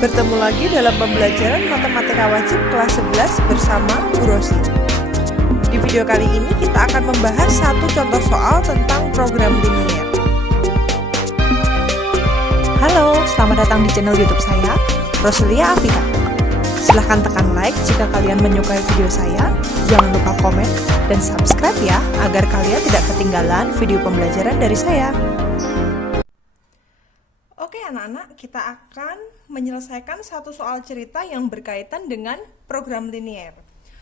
Bertemu lagi dalam pembelajaran Matematika Wajib kelas 11 bersama Bu Rosi. Di video kali ini kita akan membahas satu contoh soal tentang program linier. Halo, selamat datang di channel YouTube saya, Roselia Afika. Silahkan tekan like jika kalian menyukai video saya. Jangan lupa komen dan subscribe ya, agar kalian tidak ketinggalan video pembelajaran dari saya. Oke anak-anak, kita akan menyelesaikan satu soal cerita yang berkaitan dengan program linier.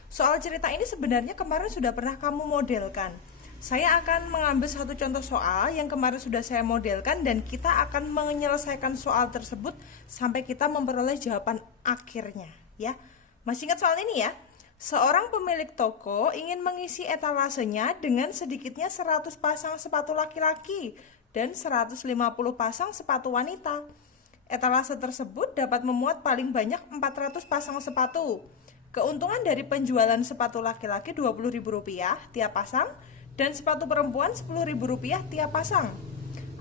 Soal cerita ini sebenarnya kemarin sudah pernah kamu modelkan. Saya akan mengambil satu contoh soal yang kemarin sudah saya modelkan dan kita akan menyelesaikan soal tersebut sampai kita memperoleh jawaban akhirnya, ya. Masih ingat soal ini ya? Seorang pemilik toko ingin mengisi etalasenya dengan sedikitnya 100 pasang sepatu laki-laki dan 150 pasang sepatu wanita. Etalase tersebut dapat memuat paling banyak 400 pasang sepatu. Keuntungan dari penjualan sepatu laki-laki Rp20.000 tiap pasang dan sepatu perempuan Rp10.000 tiap pasang.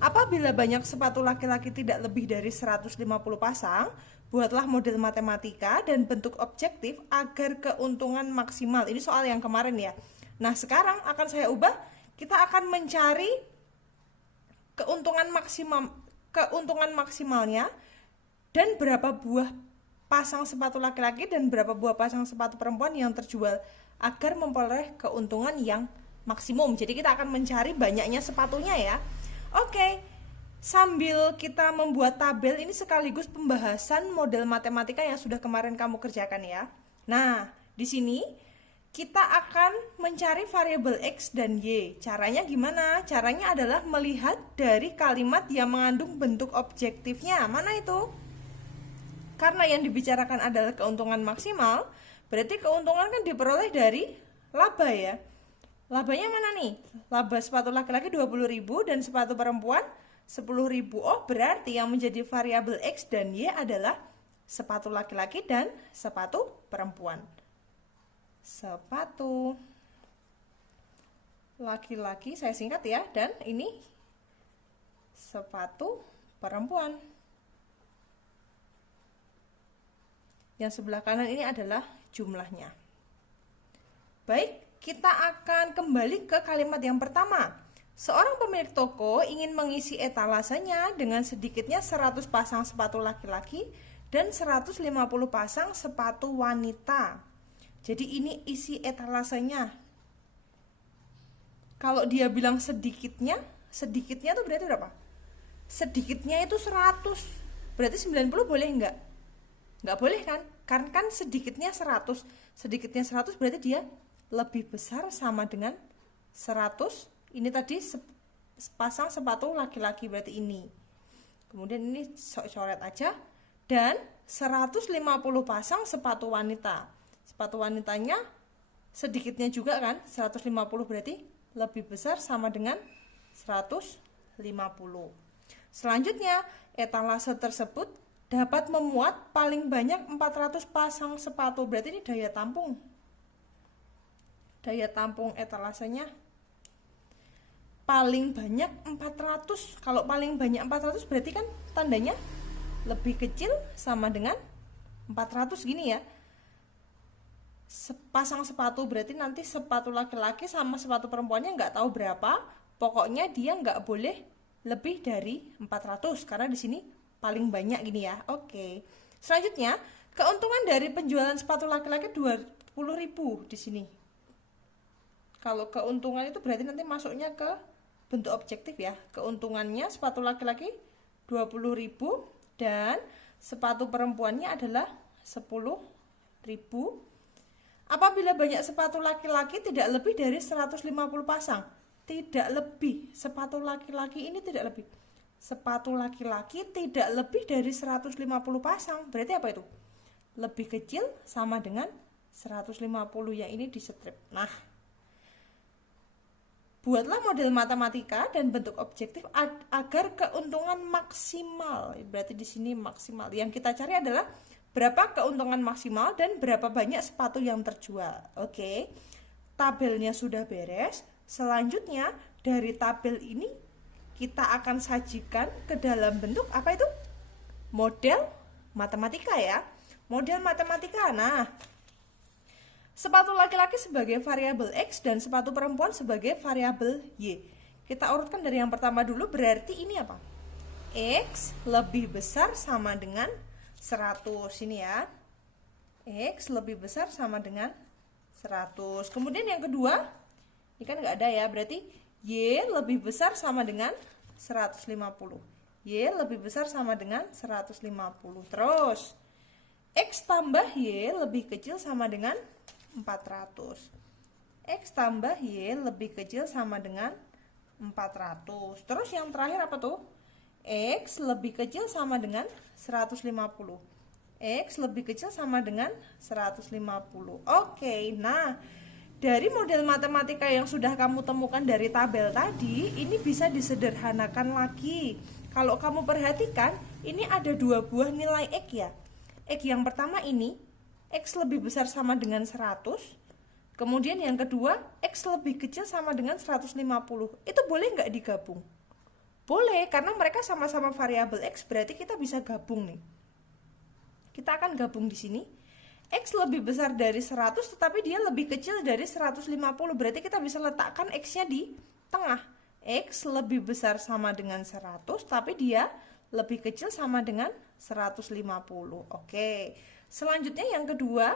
Apabila banyak sepatu laki-laki tidak lebih dari 150 pasang, buatlah model matematika dan bentuk objektif agar keuntungan maksimal. Ini soal yang kemarin ya. Nah, sekarang akan saya ubah. Kita akan mencari keuntungan maksimalnya dan berapa buah pasang sepatu laki-laki dan berapa buah pasang sepatu perempuan yang terjual agar memperoleh keuntungan yang maksimum. Jadi kita akan mencari banyaknya sepatunya ya. Oke, sambil kita membuat tabel, ini sekaligus pembahasan model matematika yang sudah kemarin kamu kerjakan ya. Nah, di sini kita akan mencari variabel X dan Y. Caranya gimana? Caranya adalah melihat dari kalimat yang mengandung bentuk objektifnya. Mana itu? Karena yang dibicarakan adalah keuntungan maksimal, berarti keuntungan kan diperoleh dari laba ya. Labanya mana nih? Laba sepatu laki-laki 20.000 dan sepatu perempuan 10.000. Oh, berarti yang menjadi variabel X dan Y adalah sepatu laki-laki dan sepatu perempuan. Sepatu laki-laki saya singkat ya, dan ini sepatu perempuan. Yang sebelah kanan ini adalah jumlahnya. Baik, kita akan kembali ke kalimat yang pertama. Seorang pemilik toko ingin mengisi etalasenya dengan sedikitnya 100 pasang sepatu laki-laki dan 150 pasang sepatu wanita. Jadi ini isi etalasenya. Kalau dia bilang sedikitnya tuh berarti berapa? Sedikitnya itu 100. Berarti 90 boleh enggak? Enggak boleh kan? Karena kan sedikitnya 100. Sedikitnya 100 berarti dia lebih besar sama dengan 100. Ini tadi pasang sepatu laki-laki, berarti ini. Kemudian ini coret aja. Dan 150 pasang sepatu wanita. Sepatu wanitanya sedikitnya juga kan, 150 berarti lebih besar sama dengan 150. Selanjutnya, etalase tersebut dapat memuat paling banyak 400 pasang sepatu. Berarti ini daya tampung. Daya tampung etalasenya paling banyak 400. Kalau paling banyak 400 berarti kan tandanya lebih kecil sama dengan 400 gini ya. Sepasang sepatu berarti nanti sepatu laki-laki sama sepatu perempuannya nggak tahu berapa. Pokoknya dia nggak boleh lebih dari 400 karena di sini paling banyak gini ya. Oke. Selanjutnya, keuntungan dari penjualan sepatu laki-laki 20.000 di sini. Kalau keuntungan itu berarti nanti masuknya ke bentuk objektif ya. Keuntungannya sepatu laki-laki 20.000 dan sepatu perempuannya adalah 10.000. Apabila banyak sepatu laki-laki tidak lebih dari 150 pasang. Tidak lebih. Sepatu laki-laki ini tidak lebih. Sepatu laki-laki tidak lebih dari 150 pasang. Berarti apa itu? Lebih kecil sama dengan 150 yang ini di strip. Nah, buatlah model matematika dan bentuk objektif agar keuntungan maksimal. Berarti di sini maksimal. Yang kita cari adalah berapa keuntungan maksimal dan berapa banyak sepatu yang terjual. Oke. Tabelnya sudah beres. Selanjutnya dari tabel ini kita akan sajikan ke dalam bentuk apa itu? Model matematika ya. Model matematika. Nah, sepatu laki-laki sebagai variabel X dan sepatu perempuan sebagai variabel Y. Kita urutkan dari yang pertama dulu, berarti ini apa? X lebih besar sama dengan 100. Ini ya. X lebih besar sama dengan 100. Kemudian yang kedua, ini kan nggak ada ya, berarti Y lebih besar sama dengan 150. Y lebih besar sama dengan 150. Terus X tambah Y lebih kecil sama dengan 400. X tambah Y lebih kecil sama dengan 400. Terus yang terakhir apa tuh? X lebih kecil sama dengan 150. X lebih kecil sama dengan 150. Oke, nah dari model matematika yang sudah kamu temukan dari tabel tadi, ini bisa disederhanakan lagi. Kalau kamu perhatikan, ini ada dua buah nilai X ya. X yang pertama ini, X lebih besar sama dengan 100. Kemudian yang kedua, X lebih kecil sama dengan 150. Itu boleh nggak digabung? Boleh, karena mereka sama-sama variabel X, berarti kita bisa gabung nih. Kita akan gabung di sini. X lebih besar dari 100 tetapi dia lebih kecil dari 150. Berarti kita bisa letakkan X-nya di tengah. X lebih besar sama dengan 100 tapi dia lebih kecil sama dengan 150. Oke. Selanjutnya yang kedua,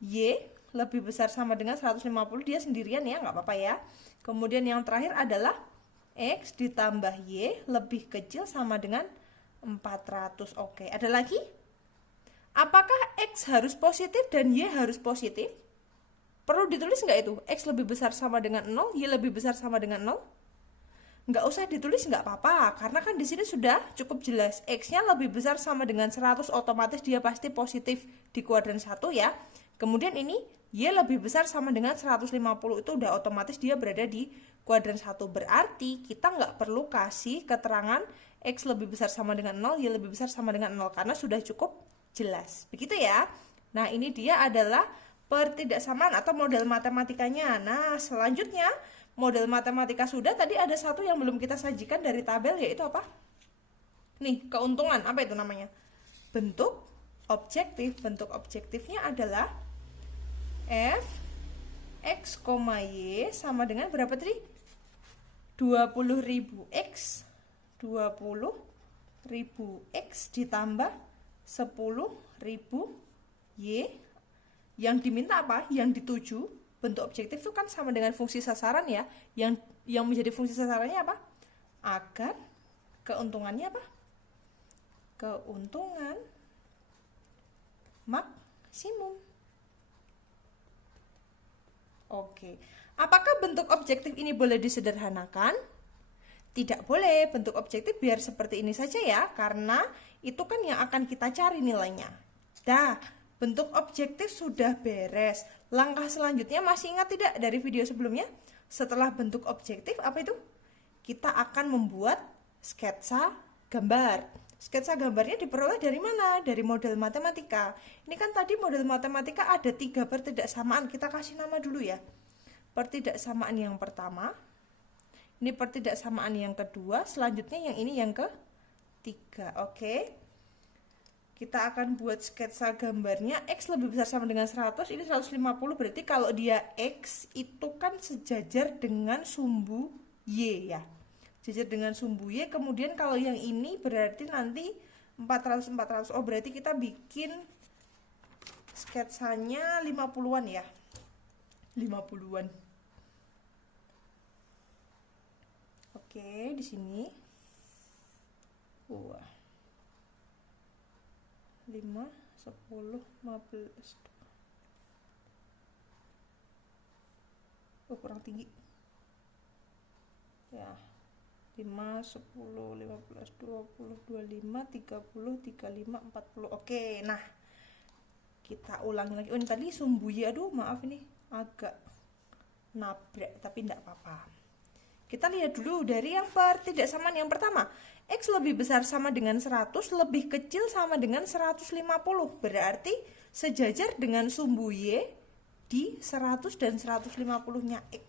Y lebih besar sama dengan 150. Dia sendirian ya, nggak apa-apa ya. Kemudian yang terakhir adalah X ditambah Y lebih kecil sama dengan 400. Oke, ada lagi? Apakah X harus positif dan Y harus positif? Perlu ditulis nggak itu? X lebih besar sama dengan 0, Y lebih besar sama dengan 0? Nggak usah ditulis, nggak apa-apa. Karena kan di sini sudah cukup jelas. X-nya lebih besar sama dengan 100, otomatis dia pasti positif di kuadran 1 ya. Kemudian ini, Y lebih besar sama dengan 150, itu udah otomatis dia berada di kuadran 1. Berarti kita nggak perlu kasih keterangan X lebih besar sama dengan 0, Y lebih besar sama dengan 0. Karena sudah cukup jelas, begitu ya. Nah, ini dia adalah pertidaksamaan atau model matematikanya. Nah, selanjutnya model matematika sudah. Tadi ada satu yang belum kita sajikan dari tabel, yaitu apa? Nih, keuntungan. Apa itu namanya? Bentuk objektif. Bentuk objektifnya adalah f x, y sama dengan berapa tadi? 20.000 x. 20.000 x ditambah 10.000 Y. Yang diminta apa? Yang dituju. Bentuk objektif itu kan sama dengan fungsi sasaran ya. Yang menjadi fungsi sasarannya apa? Agar keuntungannya apa? Keuntungan maksimum. Oke. Apakah bentuk objektif ini boleh disederhanakan? Tidak boleh. Bentuk objektif biar seperti ini saja ya, karena itu kan yang akan kita cari nilainya. Dah, bentuk objektif sudah beres. Langkah selanjutnya masih ingat tidak dari video sebelumnya? Setelah bentuk objektif, apa itu? Kita akan membuat sketsa gambar. Sketsa gambarnya diperoleh dari mana? Dari model matematika. Ini kan tadi model matematika ada 3 pertidaksamaan. Kita kasih nama dulu ya. Pertidaksamaan yang pertama. Ini pertidaksamaan yang kedua. Selanjutnya yang ini yang ketiga. Oke. Kita akan buat sketsa gambarnya. X lebih besar sama dengan 100. Ini 150. Berarti kalau dia X itu kan sejajar dengan sumbu Y ya. Sejajar dengan sumbu Y. Kemudian kalau yang ini berarti nanti 400. Oh, berarti kita bikin sketsanya 50-an ya. 50-an. Oke, di sini. Wah. 5, 10, 15. Oh, kurang tinggi. Ya. 5, 10, 15, 20, 25, 30, 35, 40. Oke, nah. Kita ulangi lagi. Oh, ini tadi sumbu Y. Aduh, maaf ini agak nabrak, tapi enggak apa-apa. Kita lihat dulu dari yang pertidaksamaan yang pertama. X lebih besar sama dengan 100, lebih kecil sama dengan 150. Berarti sejajar dengan sumbu Y di 100 dan 150-nya X.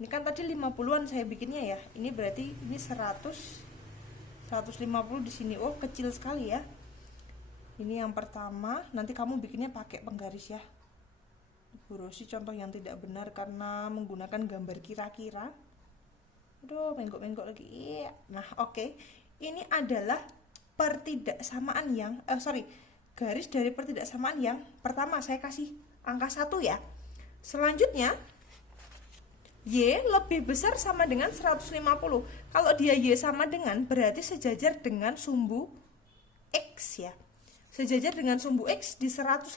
Ini kan tadi 50-an saya bikinnya ya. Ini berarti ini 100, 150 di sini. Oh, kecil sekali ya. Ini yang pertama, nanti kamu bikinnya pakai penggaris ya. Bu Rosi contoh yang tidak benar karena menggunakan gambar kira-kira. Aduh, menggok-menggok lagi. Iya. Nah, oke. Ini adalah pertidaksamaan yang garis dari pertidaksamaan yang pertama. Saya kasih angka 1 ya. Selanjutnya Y lebih besar sama dengan 150. Kalau dia Y sama dengan, berarti sejajar dengan sumbu X ya. Sejajar dengan sumbu X di 150.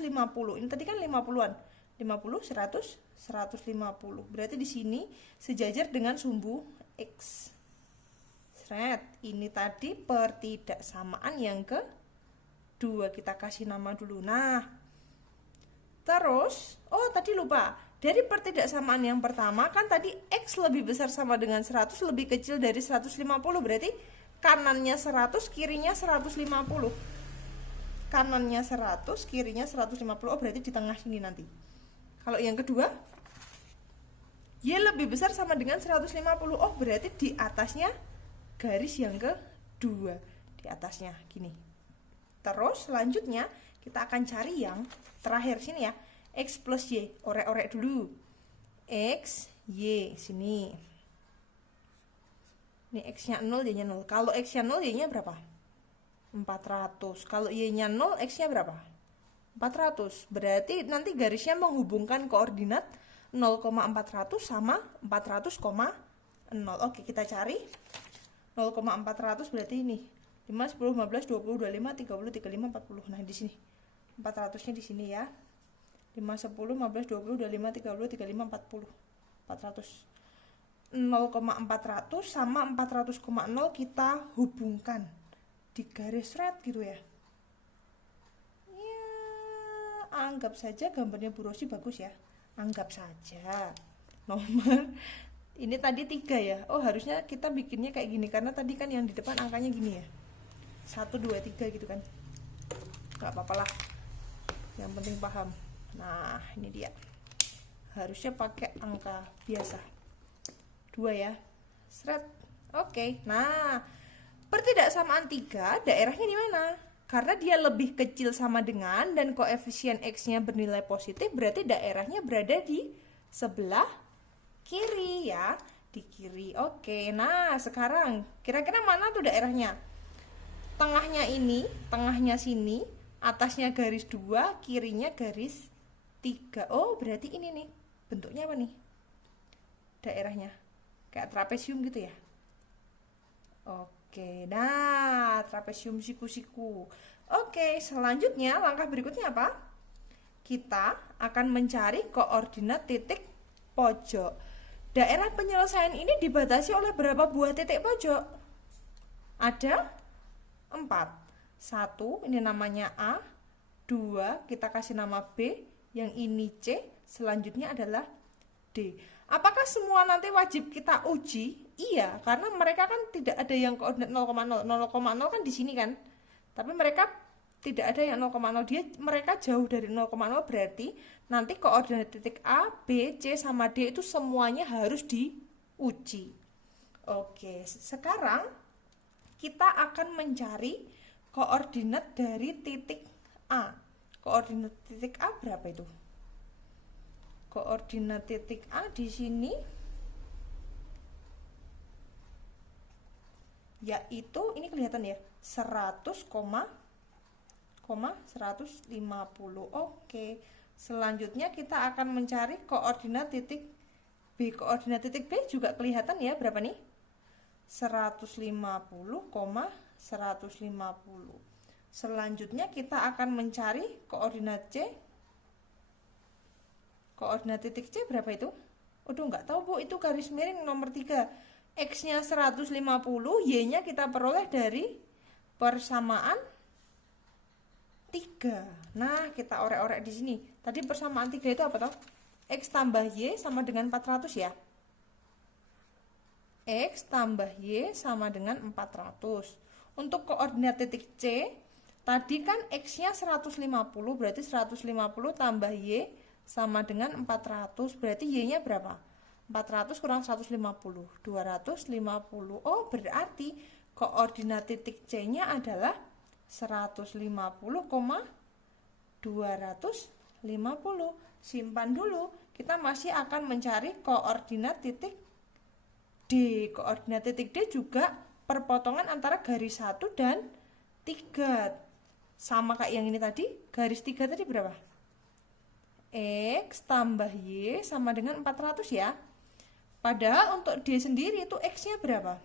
Ini tadi kan 50-an. 50, 100, 150. Berarti di sini sejajar dengan sumbu X. Ini tadi pertidaksamaan yang kedua, kita kasih nama dulu. Nah, terus, tadi lupa. Dari pertidaksamaan yang pertama kan tadi X lebih besar sama dengan 100, lebih kecil dari 150. Berarti kanannya 100, kirinya 150. Kanannya 100, kirinya 150. Berarti di tengah sini nanti. Kalau yang kedua, Y lebih besar sama dengan 150. Berarti di atasnya garis yang kedua, di atasnya gini. Terus selanjutnya kita akan cari yang terakhir sini ya, X plus Y. Orek-orek dulu. X, Y, sini. Ini X-nya 0, Y-nya 0. Kalau X-nya 0, Y-nya berapa? 400. Kalau Y-nya 0, X-nya berapa? 400. Berarti nanti garisnya menghubungkan koordinat 0,400 sama 400,0. Oke, kita cari 0,400 berarti ini 5, 10, 15, 20, 25, 30, 35, 40. Nah, di sini 400-nya di sini ya. 5, 10, 15, 20, 25, 30, 35, 40. 400. 0,400 sama 400,0 kita hubungkan di garis red gitu ya. Ya, anggap saja gambarnya Bu Rosi bagus ya. Anggap saja. Nomor ini tadi 3 ya. Harusnya kita bikinnya kayak gini karena tadi kan yang di depan angkanya gini ya. 1, 2, 3 gitu kan. Gak apa-apa lah. Yang penting paham. Nah, ini dia. Harusnya pakai angka biasa. 2 ya. Seret. Oke. Nah, pertidaksamaan 3 daerahnya di mana? Karena dia lebih kecil sama dengan dan koefisien X-nya bernilai positif, berarti daerahnya berada di sebelah kiri ya, di kiri. Oke, nah sekarang kira-kira mana tuh daerahnya? Tengahnya ini, tengahnya sini, atasnya garis 2, kirinya garis 3. Berarti ini nih, bentuknya apa nih? Daerahnya kayak trapesium gitu ya. Oke, nah trapesium siku-siku. Oke, selanjutnya langkah berikutnya apa? Kita akan mencari koordinat titik pojok. Daerah penyelesaian ini dibatasi oleh berapa buah titik pojok? Ada 4. 1, ini namanya A. 2, kita kasih nama B. Yang ini C. Selanjutnya adalah D. Apakah semua nanti wajib kita uji? Iya, karena mereka kan tidak ada yang koordinat 0,0. 0,0 kan di sini kan. Tapi mereka tidak ada yang 0,0. Mereka jauh dari 0,0, berarti nanti koordinat titik A, B, C, sama D itu semuanya harus diuji. Oke, sekarang kita akan mencari koordinat dari titik A. Koordinat titik A berapa itu? Koordinat titik A di sini yaitu ini kelihatan ya, 100,150. Oke. Selanjutnya kita akan mencari koordinat titik B. Koordinat titik B juga kelihatan ya, berapa nih? 150,150. Selanjutnya kita akan mencari koordinat C. Koordinat titik C berapa itu? Nggak tahu Bu, itu garis miring nomor 3. X-nya 150, Y-nya kita peroleh dari persamaan 3. Nah, kita orek-orek di sini. Tadi persamaan 3 itu apa toh? X tambah Y sama dengan 400 ya. X tambah Y sama dengan 400. Untuk koordinat titik C, tadi kan X-nya 150, berarti 150 tambah Y sama dengan 400. Berarti Y-nya berapa? 400 kurang 150, 250. Berarti koordinat titik C-nya adalah 150,250. Simpan dulu. Kita masih akan mencari koordinat titik D. Koordinat titik D juga perpotongan antara garis 1 dan 3. Sama kayak yang ini tadi. Garis 3 tadi berapa? X tambah Y sama dengan 400 ya. Padahal untuk D sendiri itu X-nya berapa?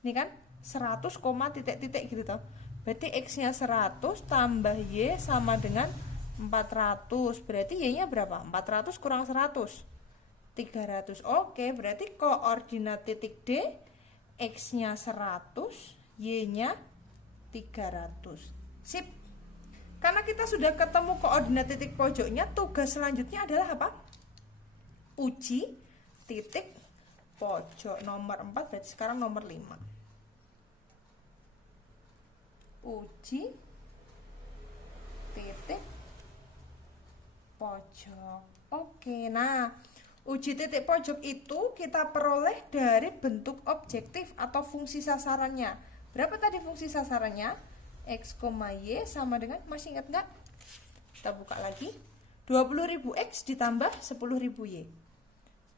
Ini kan 100, titik-titik gitu toh. Berarti X-nya 100 tambah Y sama dengan 400. Berarti Y-nya berapa? 400 kurang 100. 300. Oke, berarti koordinat titik D X-nya 100, Y-nya 300. Sip. Karena kita sudah ketemu koordinat titik pojoknya, tugas selanjutnya adalah apa? Uji titik pojok. Nomor 4, berarti sekarang nomor 5. Uji titik pojok. Oke, nah uji titik pojok itu kita peroleh dari bentuk objektif atau fungsi sasarannya. Berapa tadi fungsi sasarannya? X, Y sama dengan, masih ingat nggak? Kita buka lagi. 20.000 X ditambah 10.000 Y.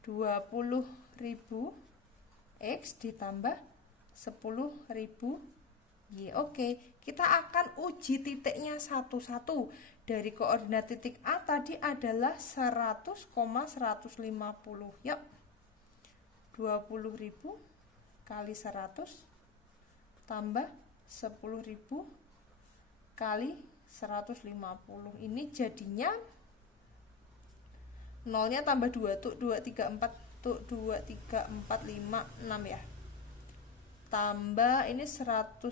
20.000 X ditambah 10.000 Y. Oke, kita akan uji titiknya satu-satu. Dari koordinat titik A tadi adalah 100,150. Yuk. 20.000 kali 100 tambah 10.000 kali 150. Ini jadinya nolnya tambah 2 tuh 2 3 4 tuh 2 3 4 5 6 ya. Tambah ini 150,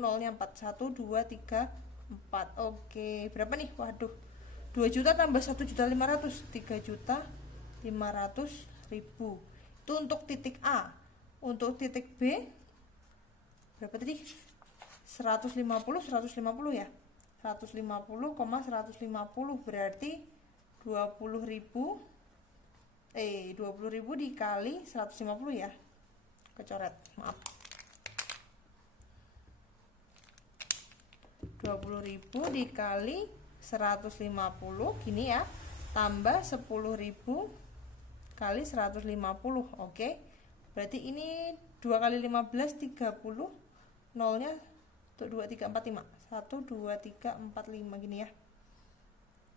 nolnya 4 1 2 3 4. Oke, berapa nih? Waduh. 2 juta tambah 1.500.000, 3.500.000. Itu untuk titik A. Untuk titik B berapa tadi? 150 ya. 150,150 berarti 20.000 dikali 150 ya. Kecoret, maaf. 20.000 dikali 150 gini ya. Tambah 10.000 kali 150. Oke. Berarti ini 2 kali 15 30. Nolnya tuh 2 3 4 5. 1 2 3 4 5 gini ya.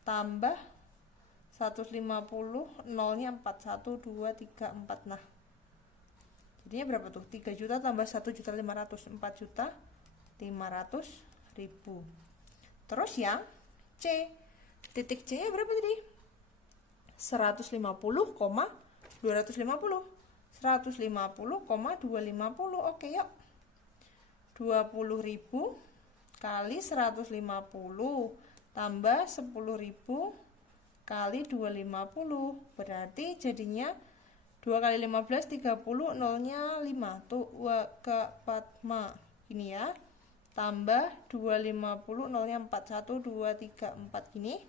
Tambah 150, nolnya 4 1 2 3 4. Nah. Jadinya berapa tuh? 3 juta tambah 1.500.000, 4.500.000. Terus yang C. Titik C nya berapa tadi? 150,250. 150,250. Oke, yuk. 20.000 kali 150 tambah 10.000 kali 250. Berarti jadinya 2 kali 15 30, nolnya 5 tuh 2 ke 4 gini ya. Tambah 250, nolnya 4 1 2 3 4 gini.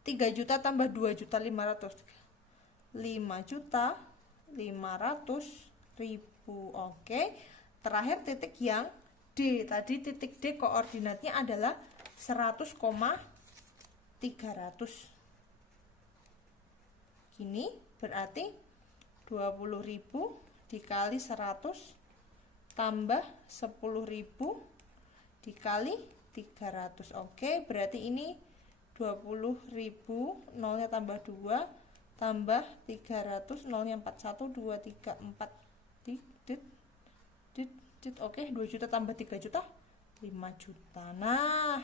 3 juta tambah 2.500.000, 5.500.000. Oke. Terakhir titik yang D. Tadi titik D koordinatnya adalah 100,300. Gini berarti 20.000 dikali 100 tambah 10.000 dikali 300. Oke, berarti ini 20.000, nolnya tambah 2 tambah 300, nolnya 41 2 3 4. Oke, 2 juta tambah 3 juta 5 juta. Nah,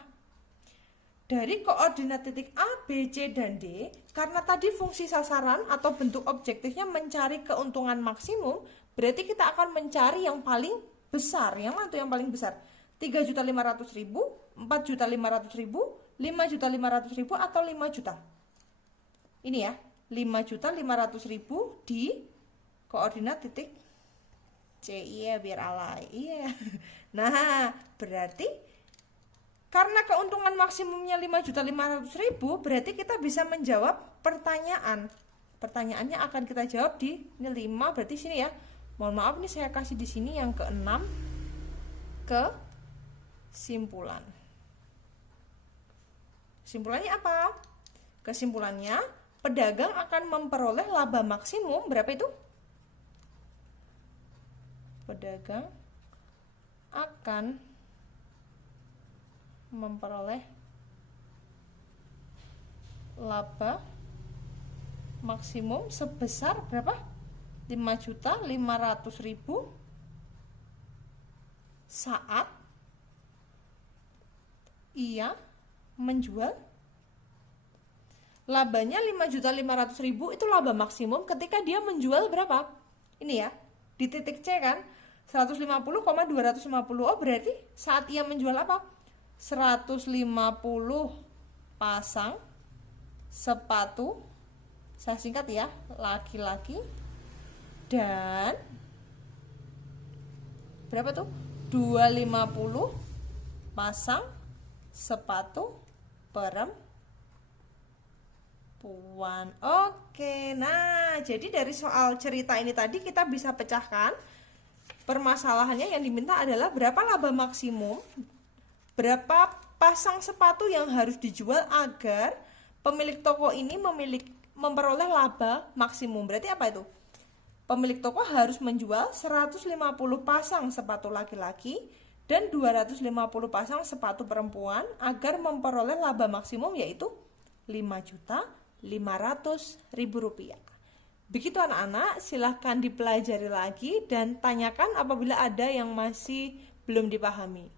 dari koordinat titik A, B, C, dan D, karena tadi fungsi sasaran atau bentuk objektifnya mencari keuntungan maksimum, berarti kita akan mencari yang paling besar. Yang mana tuh yang paling besar? 3.500.000, 4.500.000, 5.500.000, atau 5 juta? Ini ya, 5.500.000 di koordinat titik C. Iya, biar alay. Iya. Nah, berarti karena keuntungan maksimumnya 5.500.000, berarti kita bisa menjawab pertanyaan. Pertanyaannya akan kita jawab di ini 5, berarti sini ya. Mohon maaf nih saya kasih di sini yang ke-6, ke kesimpulan. Kesimpulannya apa? Kesimpulannya, pedagang akan memperoleh laba maksimum berapa itu? Pedagang akan memperoleh laba maksimum sebesar berapa? 5.500.000 saat ia menjual. Labanya 5.500.000 itu laba maksimum ketika dia menjual berapa? Ini ya, di titik C kan, 150,250. Oh, berarti saat ia menjual apa? 150 pasang sepatu, saya singkat ya, laki-laki, dan berapa tuh? 250 pasang sepatu perempuan. Oke, nah jadi dari soal cerita ini tadi kita bisa pecahkan permasalahannya. Yang diminta adalah berapa laba maksimum, berapa pasang sepatu yang harus dijual agar pemilik toko ini memperoleh laba maksimum. Berarti apa itu? Pemilik toko harus menjual 150 pasang sepatu laki-laki dan 250 pasang sepatu perempuan agar memperoleh laba maksimum yaitu Rp5.500.000. Begitu anak-anak, silahkan dipelajari lagi dan tanyakan apabila ada yang masih belum dipahami.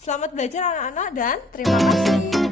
Selamat belajar anak-anak dan terima kasih.